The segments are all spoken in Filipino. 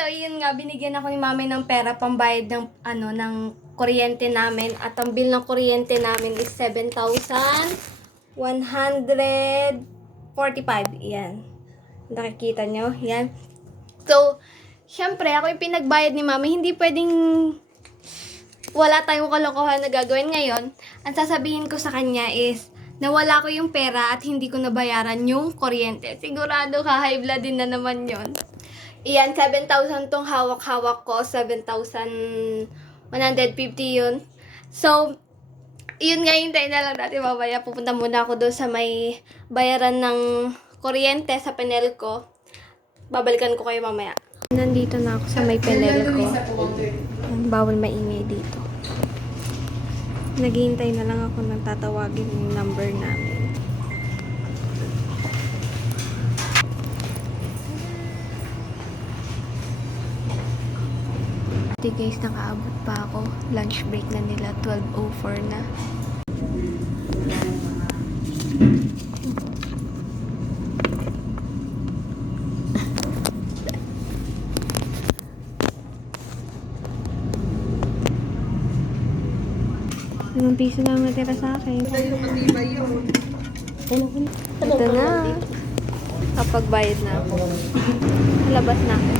so yun nga, binigyan ako ni mami ng pera pambayad ng, ng kuryente namin. At ang bill ng kuryente namin is 7,145. Yan. Nakikita nyo? Yan. So, syempre, ako yung pinagbayad ni mami. Hindi pwedeng wala tayong kalokohan na gagawin ngayon. Ang sasabihin ko sa kanya is, nawala ko yung pera at hindi ko nabayaran yung kuryente. Sigurado ka, high blood din na naman yon. Iyan, 7,000 tong hawak-hawak ko. 7,150 yun. So, yun nga, hintayin na lang natin mamaya. Pupunta muna ako doon sa may bayaran ng kuryente sa panel ko. Babalikan ko kayo mamaya. Nandito na ako sa may panel ko. Bawal maingay dito. Naghihintay na lang ako nang tatawagin yung number namin. Ito guys, nakaabot pa ako. Lunch break na nila, 12:04 na. Limang piso lang natira sa akin. Ito na. Kapag bayad na ako. Labas na ako.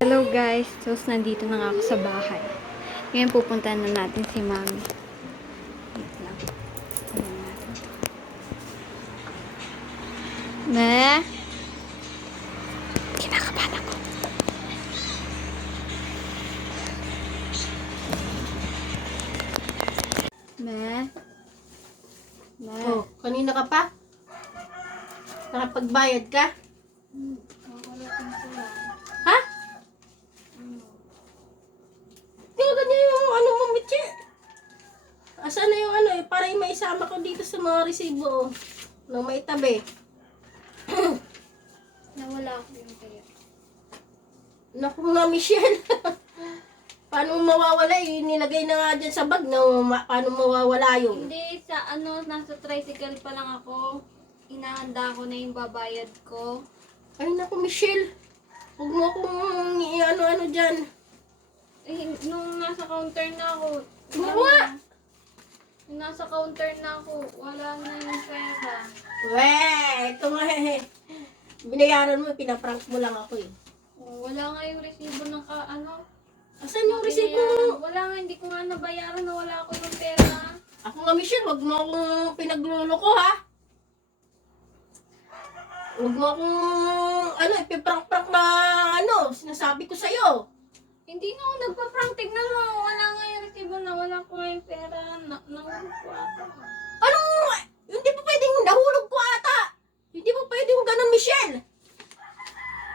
Hello guys. So, nandito na nga ako sa bahay. Ngayon pupuntahan na natin si mami. Wait lang. Ayan natin. Ma? Kinakabahan ako. Ma? Ma? Oh, kanina ka pa? Nakapagbayad ka? Ha? Tingnan niya yung ano mo, Michi. Asan na yung ano eh, para yung maisama ko dito sa mga resibo, oh. Nang maitabi. Nawala ako yung pera. Naku nga, Michelle. Paano mawawala eh? Nilagay na nga dyan sa bag na paano mawawala yun? Hindi, nasa tricycle pa lang ako. Inahanda ko na yung babayad ko. Ay naku, Michelle. Huwag mo akong ano-ano dyan. Eh, nung nasa counter na ako. Tingnan mo nga. Nung nasa counter na ako, wala na yung pera. Weh, ito nga eh. Binayaran mo, pinaprank mo lang ako eh. Oh, wala nga yung resibo ng Asan yung resibo mo? Wala nga, hindi ko nga nabayaran na wala ako yung pera. Ako nga, Michelle, huwag mo akong pinagluloko ha. Huwag mo akong, ipiprank-prank na, sinasabi ko sa'yo. Hindi na ako nagpa-prank. Tignan mo, wala nga yung resibo na wala ko nga yung pera. Nahulog ko ata. Hindi pa pwedeng nahulog ko ata. Hindi pa pwedeng ganun, Michelle.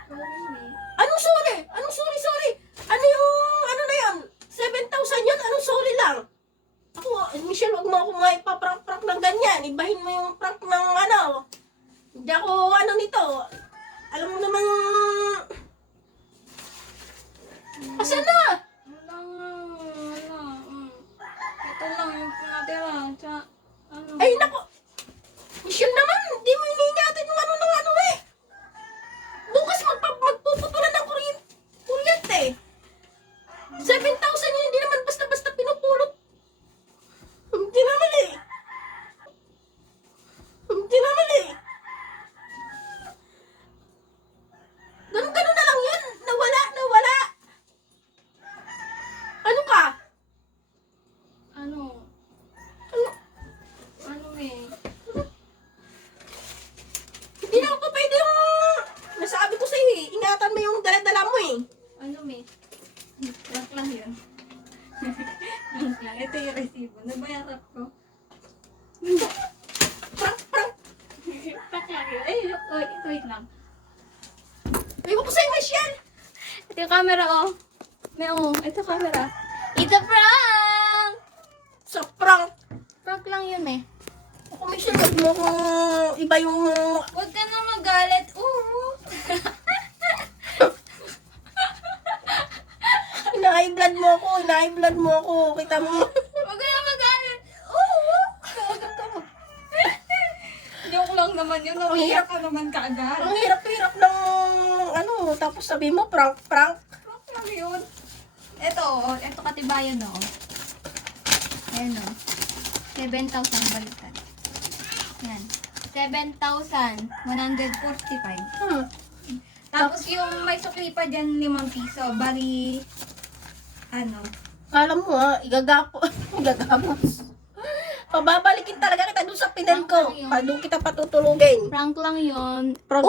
Sorry, May. Anong sorry? Anong sorry? Ano yung, na yun? 7,000 yun? Anong sorry lang? Ako, Michelle, huwag mo akong maipaprank-prank ng ganyan. Ibahin mo yung prank ng Hindi ako, nito. Alam mo naman, asan na? Wala nga, wala. Ito lang yung pinatira. Ay, naku. Michelle naman, hindi mo iniingatan yung eh. Bukas magpuputulan ng kuryente. 7,000 yun, hindi naman basta-basta pinupulot. Hindi naman eh. Ganun na lang yun. Nawala. Ano ka? Ano, May? Hindi na ako pwede yung nasabi ko sa'yo eh. Ingatan mo yung dala-dala mo eh. Ano, May? Prank lang yun. Prank lang. Ito yung resibo. Nabayaran ko. Prank. Prank lang yun. Ay, wait lang. Ayoko ko sa'yo, Michelle. Ito yung camera, oh. May, ito camera. Ito prank! Sa prank. Prank lang yun, May. Ako, Michelle, wag mo kung iba yung... Huwag ka na magalit. Ina-high blood mo ako. Kita mo. Huwag ka na magalit. Joke lang naman naman yun. Umiyak ka naman kaagad. Ang hirap-hirap ng tapos sabi mo, prank. Prank lang yun. Ito katibayan no. Ayan o. 7,000 balikan. Yan. 7,145. Tapos yung may sukli pa dyan 5 piso. Bali, Alam mo igagapos. Pababalikin talaga kita doon sa pinel ko. Prank lang yun. Doon kita patutulugin. prank lang yun. Prank.